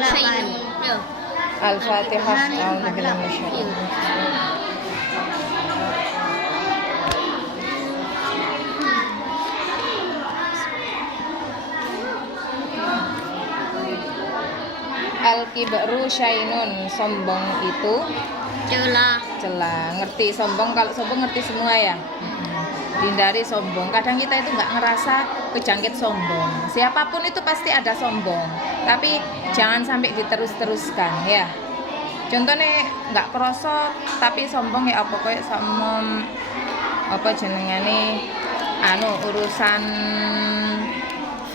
8. Al-Fatihah. A'udzubillahi minasyaitonir rajim. Al-kibru syainun, sombong itu celah. Ngerti sombong, kalau sombong ngerti semua ya. Hindari sombong. Kadang kita itu nggak ngerasa kejangkit sombong. Siapapun itu pasti ada sombong. Tapi jangan sampai diterus-teruskan ya. Contohnya nggak kerosot tapi sombong ya apa kayak sama apa jenengane urusan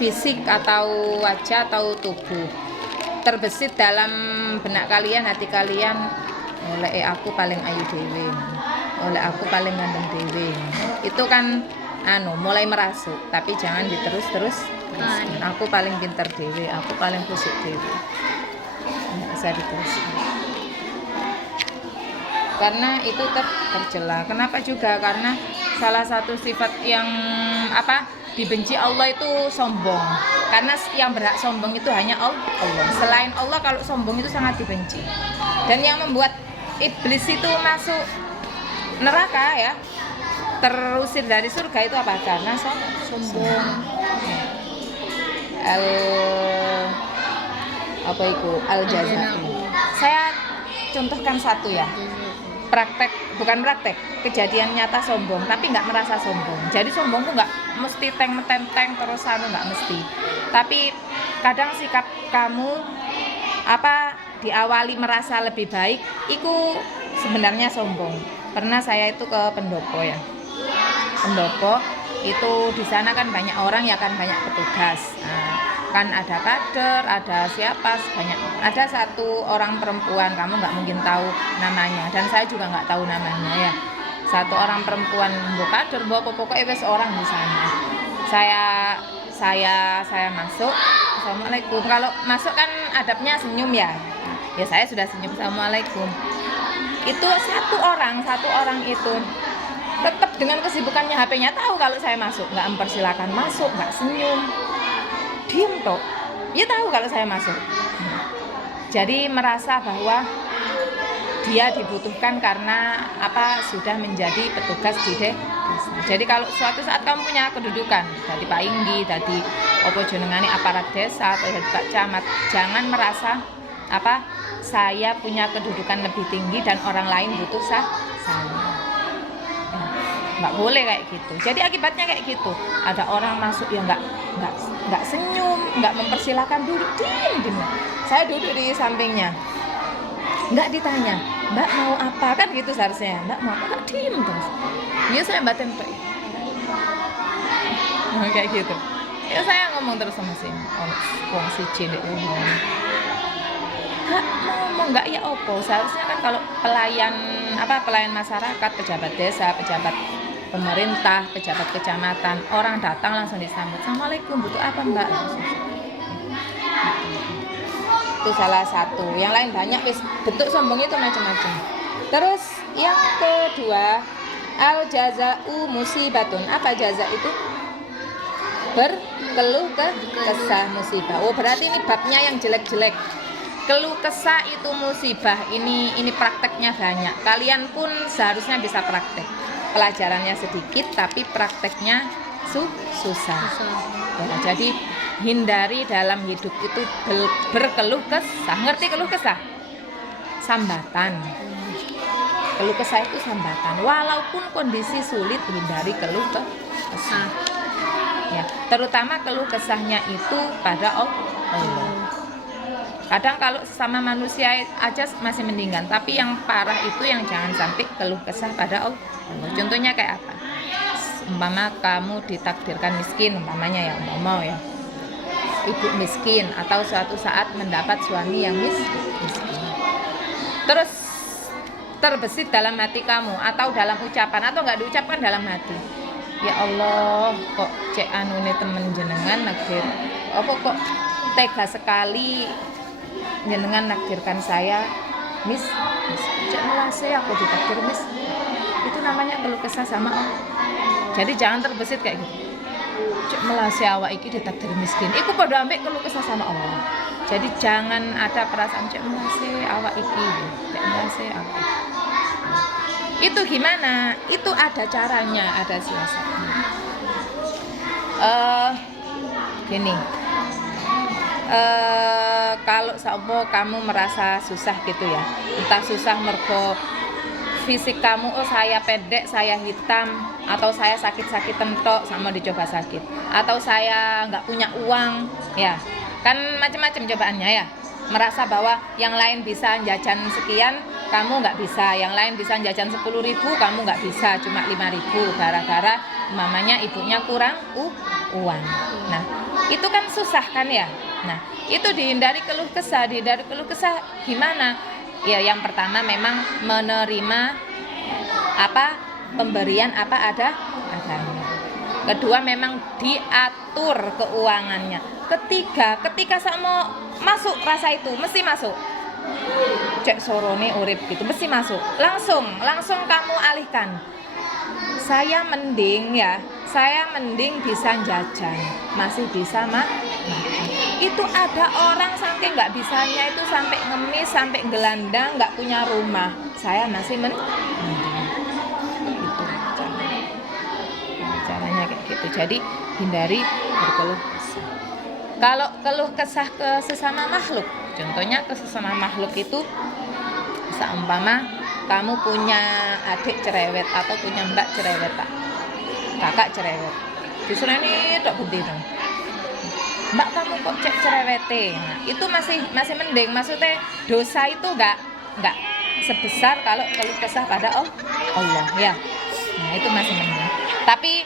fisik atau wajah atau tubuh. Terbesit dalam benak kalian, hati kalian, oleh aku paling ayu dewe, oleh aku paling ganteng dewe. Itu kan mulai merasuk, tapi jangan diterus-terus. Aku paling pintar dewe, aku paling kusuk dewe. Nggak usah diteruskan. Karena itu tercela. Kenapa juga? Karena salah satu sifat yang dibenci Allah itu sombong. Karena yang berhak sombong itu hanya Allah. Selain Allah, kalau sombong itu sangat dibenci. Dan yang membuat iblis itu masuk neraka ya, terusir dari surga itu apa? Karena sombong. Al-jaza. Saya contohkan satu ya. Bukan praktek, kejadian nyata sombong, tapi nggak merasa sombong. Jadi sombong tuh nggak mesti teng terus nggak mesti. Tapi kadang sikap kamu diawali merasa lebih baik, itu sebenarnya sombong. Pernah saya itu ke pendopo ya. Pendopo itu di sana kan banyak orang ya, kan banyak petugas. Kan ada kader, ada siapa, banyak. Ada satu orang perempuan, kamu nggak mungkin tahu namanya, dan saya juga nggak tahu namanya ya. Satu orang perempuan kader, pokoknya orang di sana. Saya masuk, assalamualaikum. Kalau masuk kan adabnya senyum ya. Ya saya sudah senyum, assalamualaikum. Itu satu orang itu tetap dengan kesibukannya HP-nya tahu kalau saya masuk, nggak mempersilahkan masuk, nggak senyum. Diem toh, dia tahu kalau saya masuk. Jadi merasa bahwa dia dibutuhkan karena sudah menjadi petugas di desa. Jadi kalau suatu saat kamu punya kedudukan, dari Pak Inggi, dari opo jenengane aparat desa atau dari Pak Camat, jangan merasa saya punya kedudukan lebih tinggi dan orang lain butuh saya. Nggak boleh kayak gitu. Jadi akibatnya kayak gitu. Ada orang masuk ya nggak senyum, nggak mempersilahkan duduk, diem. Saya duduk di sampingnya, nggak ditanya, Mbak mau apa, kan gitu seharusnya. Mbak mau apa, diem terus. Ya saya mbak tempe. Kayak gitu. Ya saya ngomong terus sama si cilik ngomong. Nggak ngomong, nggak ya opo. Seharusnya kan kalau pelayan masyarakat, pejabat desa, pejabat pemerintah, pejabat kecamatan, orang datang langsung disambut, assalamualaikum, butuh apa mbak? Langsung. Itu salah satu. Yang lain banyak, bentuk sombong itu macam-macam. Terus yang kedua, al-jaza'u musibatun. Apa jaza itu? Berkeluh kesah musibah. Oh berarti ini babnya yang jelek-jelek. Keluh kesah itu musibah. Ini prakteknya banyak. Kalian pun seharusnya bisa praktek. Pelajarannya sedikit tapi prakteknya susah. Ya, jadi hindari dalam hidup itu berkeluh kesah. Ngerti keluh kesah? Sambatan. Keluh kesah itu sambatan. Walaupun kondisi sulit, hindari keluh kesah. Ya, terutama keluh kesahnya itu pada Allah. Kadang kalau sama manusia aja masih mendingan, tapi yang parah itu yang jangan sampai keluh kesah pada Allah. Contohnya kayak apa? Umpama kamu ditakdirkan miskin, umpamanya ya, ibu miskin atau suatu saat mendapat suami yang miskin. Terus terbesit dalam hati kamu atau dalam ucapan atau nggak diucapkan dalam hati. Ya Allah, kok cek anune temen jenengan nakdir. Apa kok tega sekali jenengan nakdirkan saya cek melase aku ditakdir itu namanya keluh kesah sama Allah. Jadi jangan terbesit kayak gitu, cek melase awak iki ditakdir miskin iku padha ambek keluh kesah sama Allah. Jadi jangan ada perasaan cek merasa awak iki, cek merasa awak iki. Itu gimana? Itu ada caranya, ada siasatnya. Gini, kalau seumpama kamu merasa susah gitu ya, entah susah mergo fisik kamu, oh saya pendek, saya hitam, atau saya sakit-sakit tentok sama dicoba sakit, atau saya nggak punya uang, ya kan macam-macam cobaannya ya. Merasa bahwa yang lain bisa jajan sekian, kamu nggak bisa, yang lain bisa jajan 10.000, kamu nggak bisa, cuma 5.000, gara-gara mamanya ibunya kurang uang. Nah itu kan susah kan ya. Nah itu dihindari keluh kesah. Dihindari keluh kesah gimana? Ya yang pertama memang menerima pemberian apa adanya. Kedua memang diatur keuangannya. Ketiga, ketika sama masuk rasa itu mesti masuk. Cek sorone urip gitu mesti masuk. Langsung kamu alihkan. Saya mending bisa jajan, masih bisa makan. Itu ada orang saking nggak bisanya itu sampai ngemis, sampai gelandang, nggak punya rumah. Saya masih mending. Gitu caranya kayak gitu. Jadi hindari berkeluh kesah. Kalau keluh kesah ke sesama makhluk, contohnya ke sesama makhluk itu seumpama kamu punya adik cerewet atau punya mbak cerewet, Pak. Kakak cerewet. Justru ini tak bukti dong. Mbak kamu kok cek cerewete. Nah, itu masih mending. Maksudnya dosa itu enggak sebesar kalau keluh kesah pada Allah ya. Nah, itu masih mending. Tapi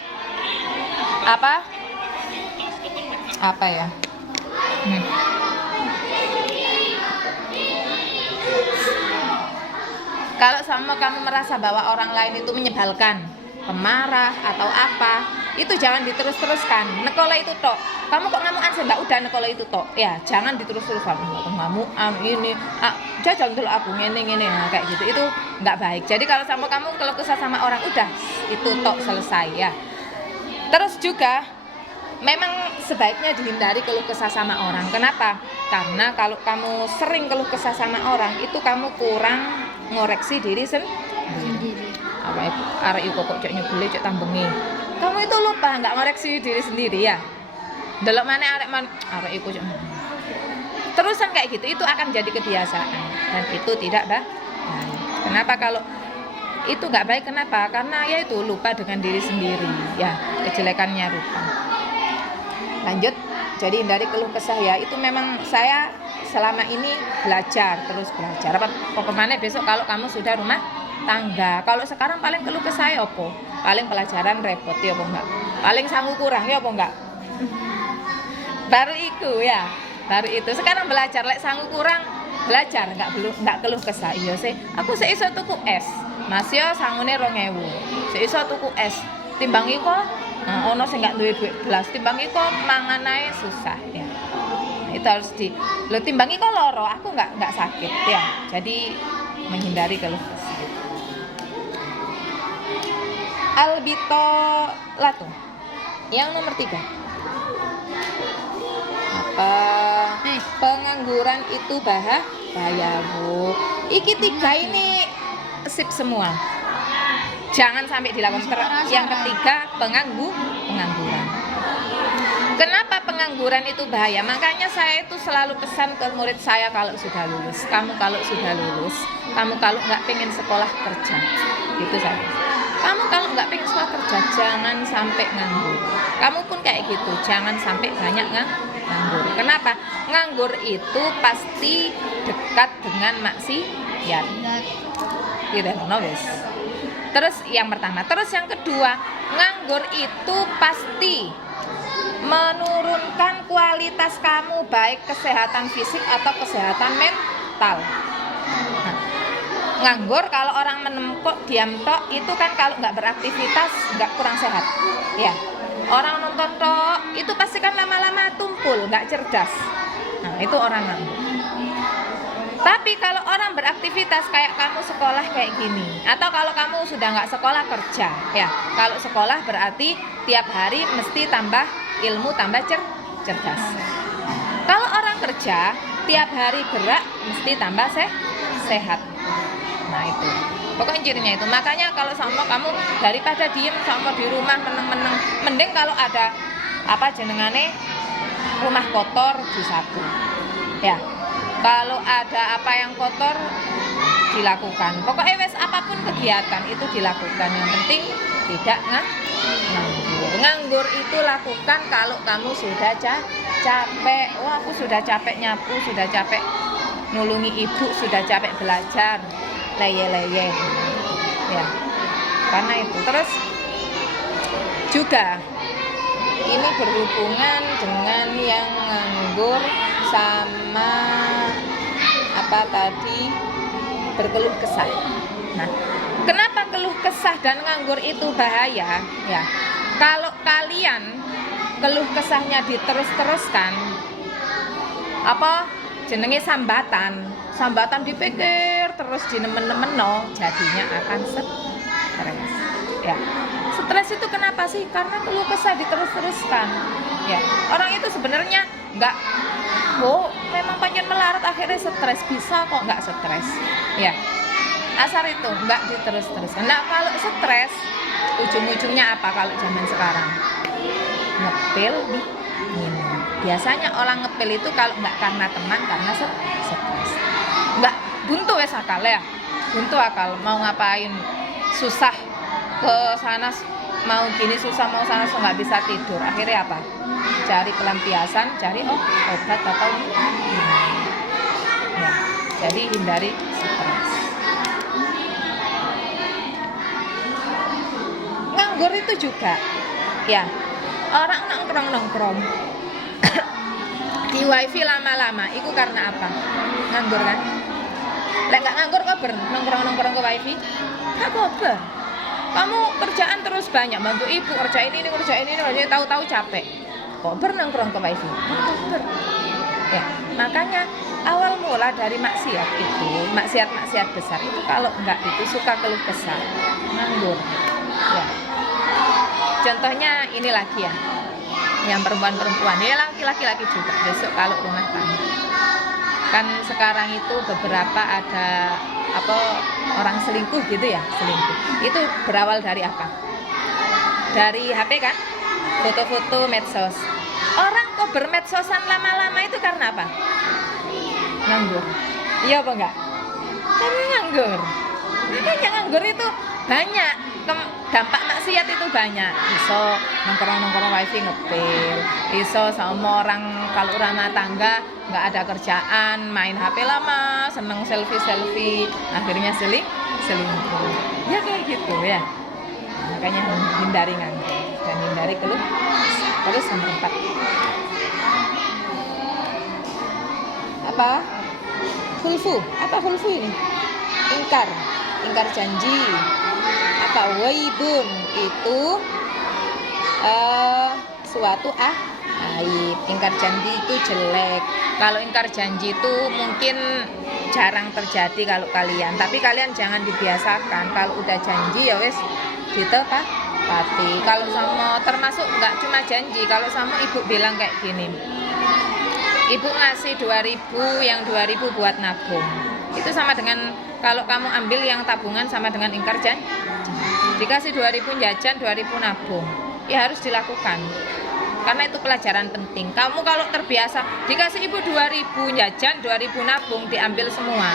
apa ya? Kalau sama kamu merasa bahwa orang lain itu menyebalkan, pemarah atau apa, itu jangan diterus-teruskan. Nekola itu tok. Kamu kok ngamukan sih mbak, udah nekola itu tok. Ya, jangan diterus-teruskan. Ngamukan ini, jangan dulu aku ngene nah, kayak gitu. Itu nggak baik. Jadi kalau sama kamu kalau kesal sama orang, udah itu tok selesai ya. Terus juga memang sebaiknya dihindari keluh kesah sama orang. Kenapa? Karena kalau kamu sering keluh kesah sama orang, itu kamu kurang ngoreksi diri sendiri. Arek iku kok cek nyebule cek tambengi. Kamu itu lupa nggak ngoreksi diri sendiri ya. Delok mana arek iku cek. Terusan kayak gitu itu akan jadi kebiasaan dan itu tidak baik. Kenapa kalau itu nggak baik? Kenapa? Karena ya itu lupa dengan diri sendiri ya, kejelekannya rupa. Lanjut, jadi hindari keluh kesah ya. Itu memang saya selama ini belajar. Pokoknya besok kalau kamu sudah rumah tangga. Kalau sekarang paling keluh kesah ya apa? Paling pelajaran repot ya apa enggak? Paling sanggup kurang ya apa enggak? Baru itu. Sekarang belajar lek sanggup kurang, belajar enggak keluh kesah. Iya sih. Aku seiso tuku es. Mas yo sangune 2.000. Seiso tuku es. Timbang iko ono sing enggak duwe duit belas, timbang iko mangan ae susah ya. Itu harus timbangi kok loro, aku nggak sakit ya. Jadi menghindari keluh kesah. Albito latu. Yang nomor 3. Pengangguran itu bahaya, Bu. Iki 3 ini sip semua. Jangan sampai dilakukan. Yang ketiga pengangguran. Kenapa pengangguran itu bahaya? Makanya saya itu selalu pesan ke murid saya kalau sudah lulus. Kamu kalau sudah lulus, kamu kalau nggak pengen sekolah kerja, gitu saja. Kamu kalau nggak pengen sekolah kerja, jangan sampai nganggur. Kamu pun kayak gitu, jangan sampai banyak nganggur. Kenapa? Nganggur itu pasti dekat dengan maksiat. Gitu, wes. Terus yang pertama, terus yang kedua, nganggur itu pasti menurunkan kualitas kamu, baik kesehatan fisik atau kesehatan mental. Nah, nganggur kalau orang menemkok diam tok itu kan kalau nggak beraktivitas nggak kurang sehat ya. Orang nonton tok itu pasti kan lama-lama tumpul, nggak cerdas. Nah itu orang nganggur. Tapi kalau orang beraktivitas kayak kamu sekolah kayak gini, atau kalau kamu sudah nggak sekolah kerja ya. Kalau sekolah berarti tiap hari mesti tambah ilmu, tambah cerdas. Kalau orang kerja tiap hari gerak mesti tambah sehat. Nah itu pokoknya cirinya itu. Makanya kalau sama kamu daripada diem sama di rumah meneng-meneng, mending kalau ada apa jenengane rumah kotor disapu ya. Kalau ada apa yang kotor dilakukan. Pokoknya wes apapun kegiatan itu dilakukan. Yang penting tidak nganggur. Nganggur itu lakukan kalau kamu sudah capek. Wah, aku sudah capek nyapu, sudah capek nulungi ibu, sudah capek belajar, leye-leye. Ya. Karena itu. Terus juga ini berhubungan dengan yang nganggur sama apa tadi, berkeluh kesah. Nah, kenapa keluh kesah dan nganggur itu bahaya? Ya, kalau kalian keluh kesahnya diterus-teruskan, apa jenenge sambatan dipikir terus dinemen-nemeno, jadinya akan stres. Ya, stres itu kenapa sih? Karena keluh kesah diterus-teruskan. Ya, orang itu sebenarnya nggak, memang panjang melarat akhirnya stres, bisa kok nggak stres. Ya, asar itu nggak diterus-teruskan. Nah, kalau stres ujung-ujungnya apa kalau zaman sekarang? Ngepil, minum. Biasanya orang ngepil itu kalau nggak karena teman, karena stres. Nggak buntu ya akal ya, buntu akal mau ngapain, susah ke sana, mau gini susah, mau sana nggak bisa tidur. Akhirnya apa? Cari pelampiasan, cari obat atau ya, jadi hindari stres. Nganggur itu juga ya, orang nongkrong di wifi lama-lama itu karena apa? Nganggur kan? Lek nggak nganggur kober nongkrong ke wifi, nggak kober. Kamu kerjaan terus banyak, bantu ibu kerjain ini tahu-tahu capek, kober nongkrong ke wifi, kober. Ya, makanya awal mula dari maksiat itu, maksiat besar itu kalau enggak itu suka keluh kesah, nganggur. Ya. Contohnya ini lagi ya, yang perempuan, ya laki-laki juga besok kalau rumah tangga. Kan sekarang itu beberapa ada apa orang selingkuh gitu ya, itu berawal dari apa? Dari HP kan, foto-foto medsos. Orang kok bermedsosan lama-lama itu karena apa? Nganggur. Iya apa enggak? Karena nganggur. Makanya nganggur itu banyak, dampak maksiat itu banyak. Iso nongkrong wifi ngepil, iso sama orang kalau rumah tangga nggak ada kerjaan, main HP lama, seneng selfie, akhirnya selingkuh. Ya kayak gitu ya. Makanya hindari nganggur dan hindari keluh. Terus yang keempat apa? Hulfu ini? Ingkar janji. Apa? Waibun itu suatu aib. Ingkar janji itu jelek. Kalau ingkar janji itu mungkin jarang terjadi kalau kalian, tapi kalian jangan dibiasakan. Kalau udah janji ya wes ditepati. Kalau sama, termasuk nggak cuma janji, kalau sama ibu bilang kayak gini, ibu ngasih 2.000, yang 2.000 buat nabung, itu sama dengan kalau kamu ambil yang tabungan sama dengan ingkar janji. Dikasih 2.000 jajan, 2.000 nabung, ya harus dilakukan karena itu pelajaran penting. Kamu kalau terbiasa dikasih ibu 2.000 jajan, 2.000 nabung, diambil semua,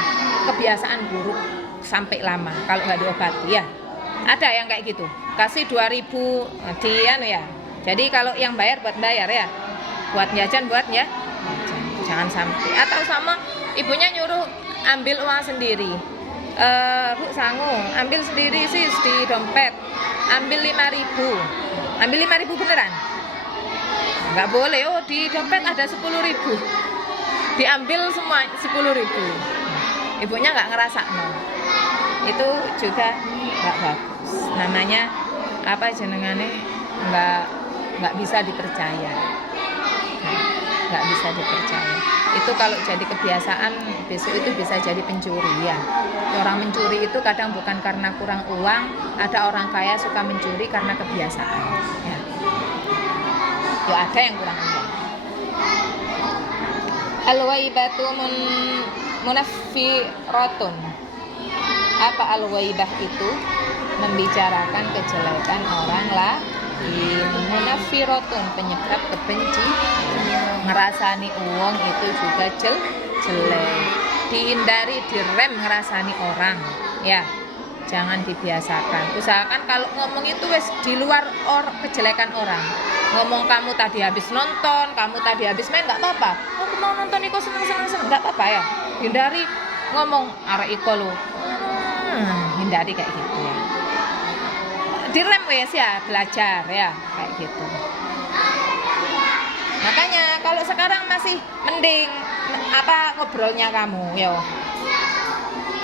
kebiasaan buruk sampai lama kalau nggak diobati ya. Ada yang kayak gitu, kasih 2.000 dian ya. Jadi kalau yang bayar buat bayar ya, buat jajan ya, jangan sampai. Atau sama ibunya nyuruh ambil uang sendiri, Bu sangu, ambil sendiri sih di dompet, ambil 5.000 beneran? Nggak boleh. Di dompet ada 10.000, diambil semua 10.000. Ibunya nggak ngerasa, itu juga nggak bagus. Namanya apa jenengane, nggak bisa dipercaya. Nggak bisa dipercaya. Itu kalau jadi kebiasaan, besok itu bisa jadi pencuri ya. Orang mencuri itu kadang bukan karena kurang uang, ada orang kaya suka mencuri karena kebiasaan. Ya ada yang kurang uang. Al-waibatu munaffiratun. Apa al-waibah itu? Membicarakan kejelekan orang lain. Munaffiratun, penyebab kebencian. Ngerasani uang itu juga jelek. Dihindari, direm ngerasani orang, ya. Jangan dibiasakan. Usahakan kalau ngomong itu wes di luar kejelekan orang. Ngomong kamu tadi habis nonton, kamu tadi habis main, nggak apa-apa. Aku mau nonton iko seneng, nggak apa-apa ya. Hindari ngomong arek iko lo. Hindari kayak gitu ya. Direm wes ya, belajar ya kayak gitu. Makanya kalau sekarang masih mending apa ngobrolnya kamu, yo.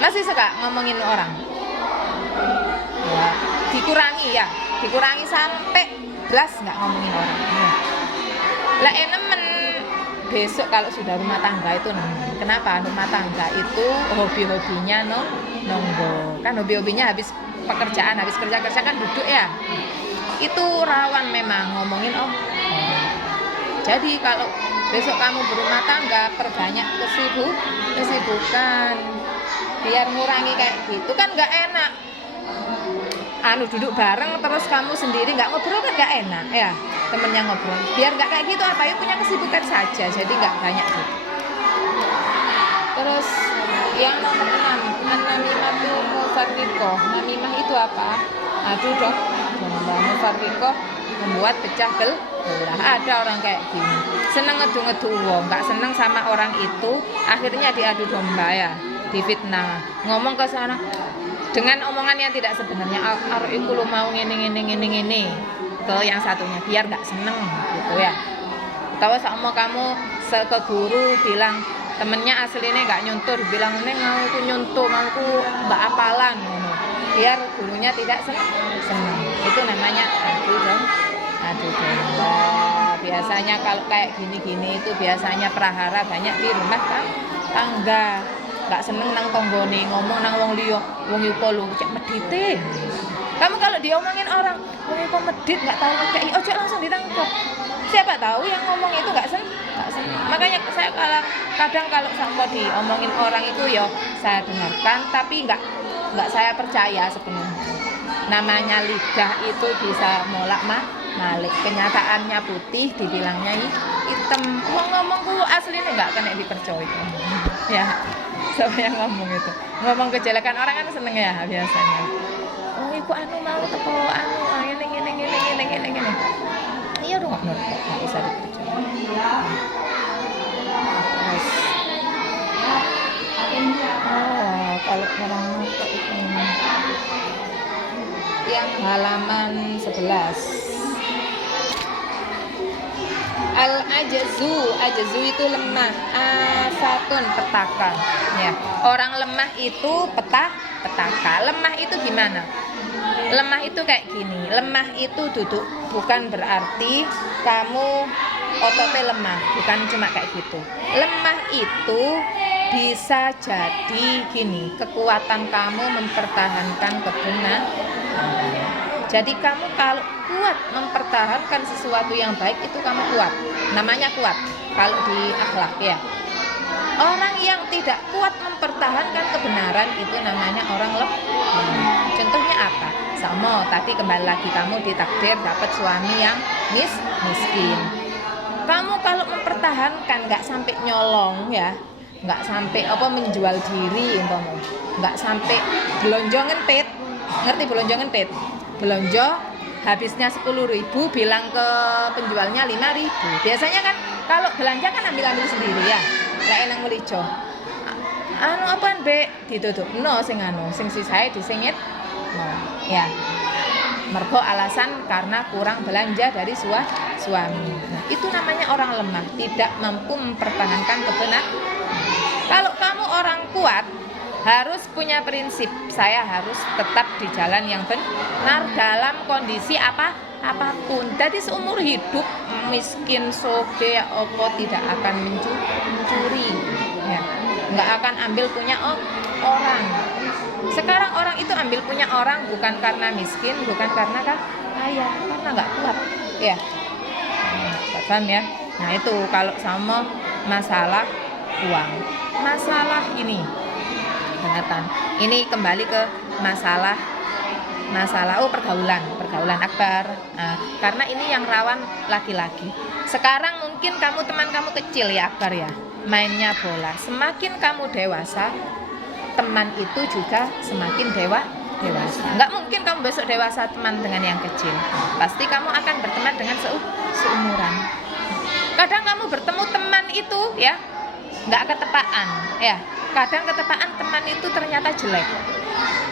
Masih suka ngomongin orang. Ya, dikurangi sampai belas nggak ngomongin orang. Lah enemen besok kalau sudah rumah tangga itu nemen. Kenapa? Rumah tangga itu hobi-hobinya nonggo. Kan hobi-hobinya habis pekerjaan, habis kerja kan duduk ya. Itu rawan memang ngomongin Jadi kalau besok kamu berumah tangga, perbanyak kesibukan. Biar ngurangi kayak gitu kan nggak enak. Duduk bareng terus kamu sendiri nggak ngobrol kan nggak enak ya, temennya ngobrol. Biar nggak kayak gitu, apa ya, punya kesibukan saja, jadi nggak banyak gitu. Terus yang nomor 6, an-namimatu mufarriqah. Namimah itu apa? Adu domba. Mufarriqah, membuat pecah belah. Ada orang kayak gini, seneng ngedu wong, nggak seneng sama orang itu, akhirnya diadu domba ya, difitnah, ngomong ke sana dengan omongan yang tidak sebenarnya. Aku lu mau ngene ke yang satunya biar nggak seneng gitu ya. Atau sama kamu ke guru bilang temennya aslinya nggak nyuntur, bilang neng mau aku nyuntur, mau aku mbak apalan, biar gurunya tidak seneng. Itu namanya adu domba. Biasanya kalau kayak gini itu biasanya prahara banyak di rumah tangga. Gak seneng nang tonggone, ngomong nang wong liya, wong iku lho cek medite. Kamu kalau diomongin orang, wong iku medit nggak tahu kayak ojo langsung ditangkap. Siapa tahu yang ngomong itu nggak seneng. Makanya saya kadang kalau sampai diomongin orang itu ya saya dengarkan, tapi nggak saya percaya sepenuhnya. Namanya lidah itu bisa molak-malik. Kenyataannya putih, dibilangnya hitam. Wong ngomongku aslinya nggak kena dipercaya. Ya. Siapa yang ngomong itu? Ngomong kejelekan orang kan seneng ya biasanya. Iku mau teko ngene. Iya dong, nggak bisa dipercaya. Kalau orang mata itu yang halaman 11. Al-ajzu itu lemah, asatun petaka. Ya, orang lemah itu petaka. Lemah itu gimana? Lemah itu kayak gini. Lemah itu duduk bukan berarti kamu ototnya lemah, bukan cuma kayak gitu. Lemah itu bisa jadi gini, kekuatan kamu mempertahankan kebenaran. Jadi kamu kalau kuat mempertahankan sesuatu yang baik itu kamu kuat. Namanya kuat kalau di akhlak ya. Orang yang tidak kuat mempertahankan kebenaran itu namanya orang lemah. Contohnya apa? Sama tadi kembali lagi kamu ditakdir dapat suami yang miskin. Kamu kalau mempertahankan nggak sampai nyolong ya, nggak sampai menjual diri, nggak sampai belonjo ngempet. Ngerti belonjo ngempet? Belonjo habisnya 10.000 bilang ke penjualnya 5.000. Biasanya kan kalau belanja kan ambil sendiri ya. Lek nang melijo. Apaan be ditutup? Sing sisae disengit. Ya. Mergo alasan karena kurang belanja dari suami. Nah, itu namanya orang lemah, tidak mampu mempertahankan kebenaran. Kalau kamu orang kuat, harus punya prinsip, saya harus tetap di jalan yang benar dalam kondisi apapun. Jadi seumur hidup miskin soge tidak akan mencuri, ya. Nggak akan ambil punya orang. Sekarang orang itu ambil punya orang bukan karena miskin, bukan karena kaya, karena nggak kuat, ya. Paham ya? Nah itu kalau sama masalah uang. Masalah ini, dengarkan. Ini kembali ke masalah pergaulan Akbar. Nah, karena ini yang rawan laki-laki. Sekarang mungkin teman kamu kecil ya Akbar ya, mainnya bola. Semakin kamu dewasa, teman itu juga semakin dewasa. Nggak mungkin kamu besok dewasa teman dengan yang kecil. Pasti kamu akan berteman dengan seumuran. Kadang kamu bertemu teman itu ya nggak ketepaan ya. Kadang ketepaan teman itu ternyata jelek.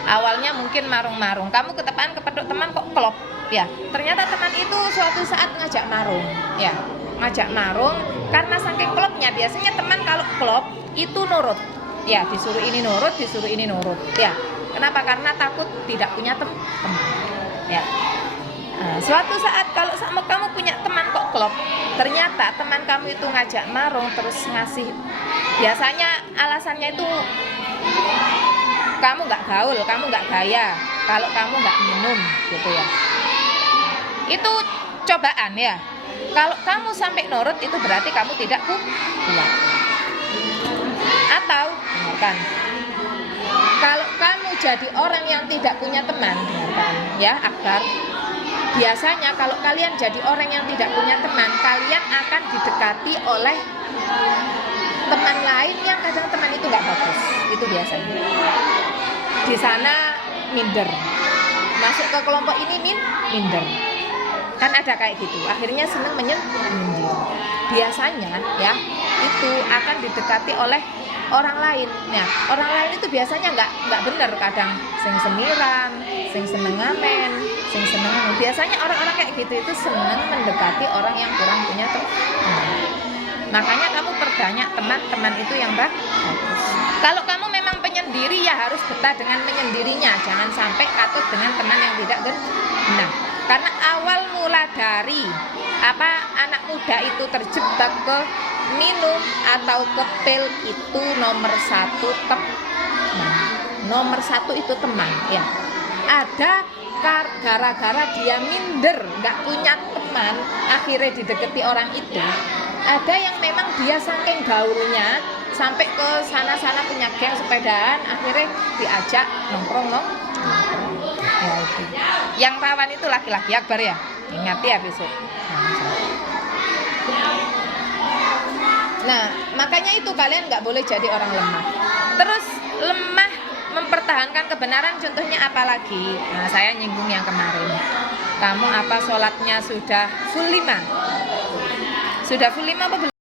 Awalnya mungkin marung-marung, kamu ketepaan kepedok teman kok klop ya. Ternyata teman itu suatu saat ngajak marung ya. Ngajak marung karena saking klopnya. Biasanya teman kalau klop itu nurut ya, disuruh ini nurut ya. Kenapa? Karena takut tidak punya teman ya. Nah, suatu saat kalau sama kamu punya teman kok klop, ternyata teman kamu itu ngajak marung terus ngasih, biasanya alasannya itu kamu nggak gaul, kamu nggak gaya, kalau kamu nggak minum gitu ya. Itu cobaan ya. Kalau kamu sampai nurut itu berarti kamu tidak kuat. Atau dengarkan, kalau kamu jadi orang yang tidak punya teman, dengarkan ya Akbar. Biasanya kalau kalian jadi orang yang tidak punya teman, kalian akan didekati oleh teman lain yang kadang teman itu nggak bagus. Itu biasanya. Di sana minder. Masuk ke kelompok ini minder. Kan ada kayak gitu. Akhirnya senang menyindir. Biasanya ya itu akan didekati oleh orang lain. Nah, orang lain itu biasanya nggak bener, kadang sing semiran, sing seneng ngamen, sing seneng. Biasanya orang-orang kayak gitu itu senang mendekati orang yang kurang punya teman. Makanya kamu perbanyak teman-teman itu yang bagus. Kalau kamu memang penyendiri ya harus betah dengan menyendirinya. Jangan sampai katut dengan teman yang tidak benar. Karena awal mula dari anak muda itu terjebak ke minum atau ke pil itu nomor satu teman. Nomor satu itu teman ya. Ada gara-gara dia minder, nggak punya teman, akhirnya dideketi orang itu. Ada yang memang dia saking gaulnya sampai ke sana-sana punya geng sepedaan, akhirnya diajak nongkrong. Ya itu. Yang rawan itu laki-laki Akbar ya. Ingat ya besok. Nah, makanya itu kalian nggak boleh jadi orang lemah. Terus lemah mempertahankan kebenaran, contohnya apa lagi? Nah, saya nyinggung yang kemarin. Kamu apa sholatnya sudah full 5? Sudah full 5 apa belum?